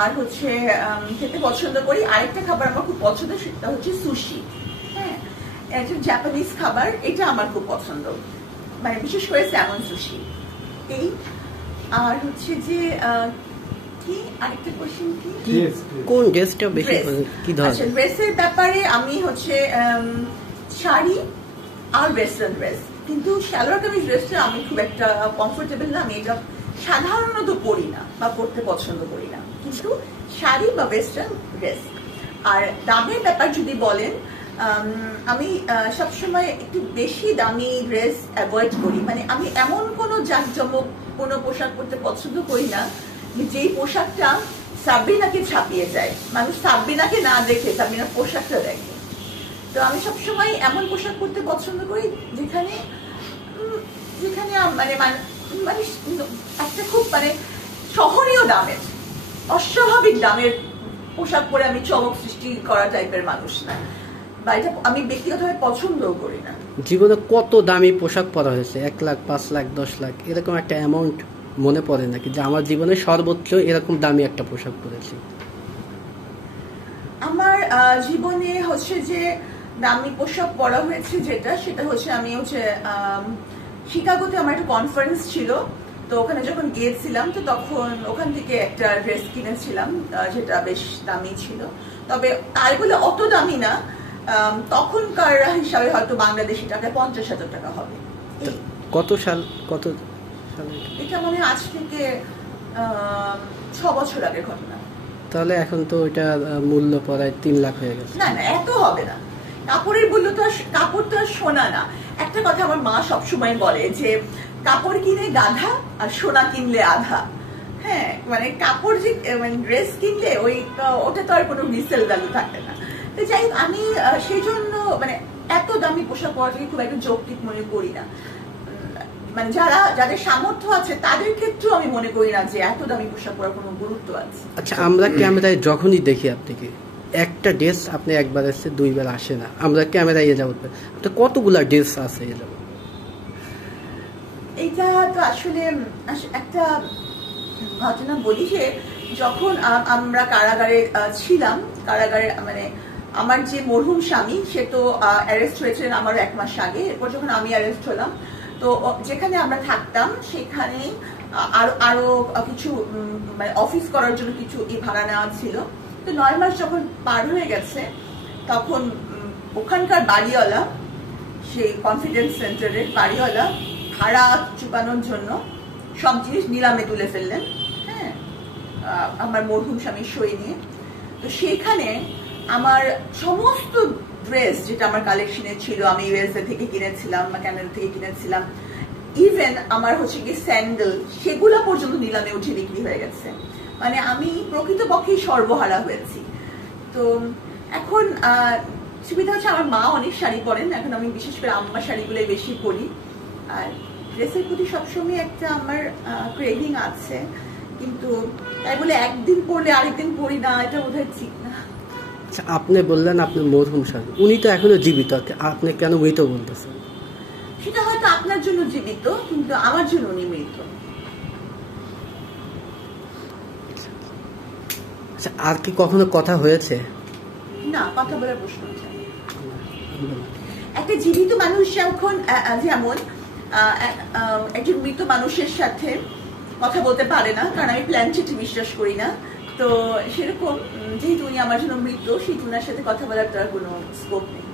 আর হচ্ছে খেতে পছন্দ করি। আরেকটা খাবার আমার খুব পছন্দ, সেটা হচ্ছে সুশি। হ্যাঁ, এটা জাপানিজ খাবার, এটা আমার খুব পছন্দ, মানে বিশেষ করে স্যামন সুশি। এই আর হচ্ছে যে কি আরেকটা কোশ্চেন কি কোন ড্রেসটা বেশি কি ধরনের? আচ্ছা, ড্রেসের ব্যাপারে আমি হচ্ছে শাড়ি আর ওয়েস্টার্ন ড্রেস, কিন্তু সালোয়ার কামিজ ড্রেসটা আমি খুব একটা কমফোর্টেবল না, আমি এটা সাধারণত পরি না বা পরতে পছন্দ করি না, কিন্তু শাড়ি বা ওয়েস্টার্ন ড্রেস। আর দামের ব্যাপার যদি বলেন, আমি সবসময় একটু বেশি দামি ড্রেস অ্যাভয়েড করি, মানে আমি এমন কোনো জাঁকজমক কোনো পোশাক পরতে পছন্দ করি না যেই পোশাকটা সাবরিনাকে ছাপিয়ে যায়, মানুষ সাবরিনাকে না দেখে সাবরিনার পোশাকটা দেখে। তো আমি সবসময় এমন পোশাক পরতে পছন্দ করি যেখানে যেখানে মানে মানে একটা খুব মানে সহনীয় দামের, অস্বাভাবিক দামের পোশাক পরে আমি চমক সৃষ্টি করা টাইপের মানুষ না, বা এটা আমি ব্যক্তিগতভাবে পছন্দও করি না। জীবনে কত দামি পোশাক পরা হয়েছে? 1 লাখ, 5 লাখ, 10 লাখ, এরকম একটা অ্যামাউন্ট মনে পড়ে নাকি যে আমার জীবনে সর্বোচ্চ এরকম দামি একটা পোশাক পরেছি? আমার জীবনে হচ্ছে যে দামি পোশাক পরা হয়েছে সেটা হচ্ছে আমি হচ্ছে শিকাগোতে আমার একটা কনফারেন্স ছিল, তো ওখানে যখন গিয়েছিলাম তো তখন ওখান থেকে একটা ড্রেস কিনেছিলাম যেটা বেশ দামি ছিল, তবে তাই বলে অত দামি না, তখনকার হিসাবে হয়তো বাংলাদেশি টাকায় 50,000 টাকা হবে। কত সাল এটা মনে আজ থেকে 6 বছর আগের ঘটনা। তাহলে এখন তো ওইটা মূল্য প্রায় 3 লাখ হয়ে গেছে। না না, এত হবে না, কাপড়ের মূল্য তো কাপড় তো আর সোনা না। একটা কথা আমার মা সবসময় বলে যে কাপড় কিনে গাধা আর সোনা কিনলে আধা। হ্যাঁ, মানে কাপড় যে মানে ড্রেস কিনলে ওটা তো আর কোনো রিসেল ভ্যালু থাকে না। তো যাই হোক, আমি সেই জন্য মানে এত দামি পোশাক পরাটাকে খুব একটা যৌক্তিক মনে করি না, মানে যাদের সামর্থ্য আছে তাদের ক্ষেত্রেও আমি মনে করি না যে এত দামি পোশাক পরার কোনো গুরুত্ব আছে। আচ্ছা, আমরা ক্যামেরায় যখনই দেখি আপনাকে একটা ড্রেস আপনি একবার আসছে, 2 বার আসে না, আমরা ক্যামেরায় যাবো, আপনার কতগুলা ড্রেস আছে? এইটা তো আসলে একটা ঘটনা বলি যে যখন আমরা কারাগারে ছিলাম, কারাগারে মানে আমার যে মরহুম স্বামী সে তো অ্যারেস্ট হয়েছিলেন আমার 1 মাস আগে, এরপর যখন আমি অ্যারেস্ট হলাম তো যেখানে আমরা থাকতাম সেখানে আরো কিছু মানে অফিস করার জন্য কিছু ভাড়া নেওয়া ছিল। তো 9 মাস যখন পার হয়ে গেছে তখন ওখানকার বাড়িওয়ালা, সেই কনফিডেন্স সেন্টারের বাড়িওয়ালা ভাড়া চুকানোর জন্য সব জিনিস নিলামে তুলে ফেললেন। হ্যাঁ, আমার মরহুম স্বামীর সই নিয়ে। তো সেইখানে আমার সমস্ত ড্রেস যেটা আমার কালেকশনে ছিল, আমি ইউএসএ থেকে কিনেছিলাম বা কানাডা থেকে কিনেছিলাম, ইভেন আমার হচ্ছে কি স্যান্ডেল, সেগুলো পর্যন্ত নিলামে উঠে বিক্রি হয়ে গেছে। মানে আমি প্রকৃতপক্ষেই সর্বহারা হয়েছি। তো এখন সুবিধা হচ্ছে আমার মা অনেক শাড়ি পরেন, এখন আমি বিশেষ করে আম্মা শাড়িগুলোই বেশি পরি। আর ড্রেসের প্রতি সবসময় একটা আমার ক্রেভিং আছে, কিন্তু তাই বলে একদিন পরলে আরেকদিন পরি না, এটা বোধহয় ঠিক না। আচ্ছা, আপনি বললেন আপনার মরহুম স্বামী, উনি তো এখনো জীবিত, আপনি কেন মৃত বলতেছেন? সেটা হয়তো আপনার জন্য জীবিত, কিন্তু আমার জন্য উনি মৃত। আচ্ছা, আর কি কখনো কথা হয়েছে? না, কথা বলার প্রশ্ন হচ্ছে একটা জীবিত মানুষ যখন যেমন একজন মৃত মানুষের সাথে কথা বলতে পারে না, কারণ আমি প্ল্যানচিটে বিশ্বাস করি না, তো সেরকম যেহেতু উনি আমার জন্য মৃত, সেই উনার সাথে কথা বলার তার কোনো স্কোপ নেই।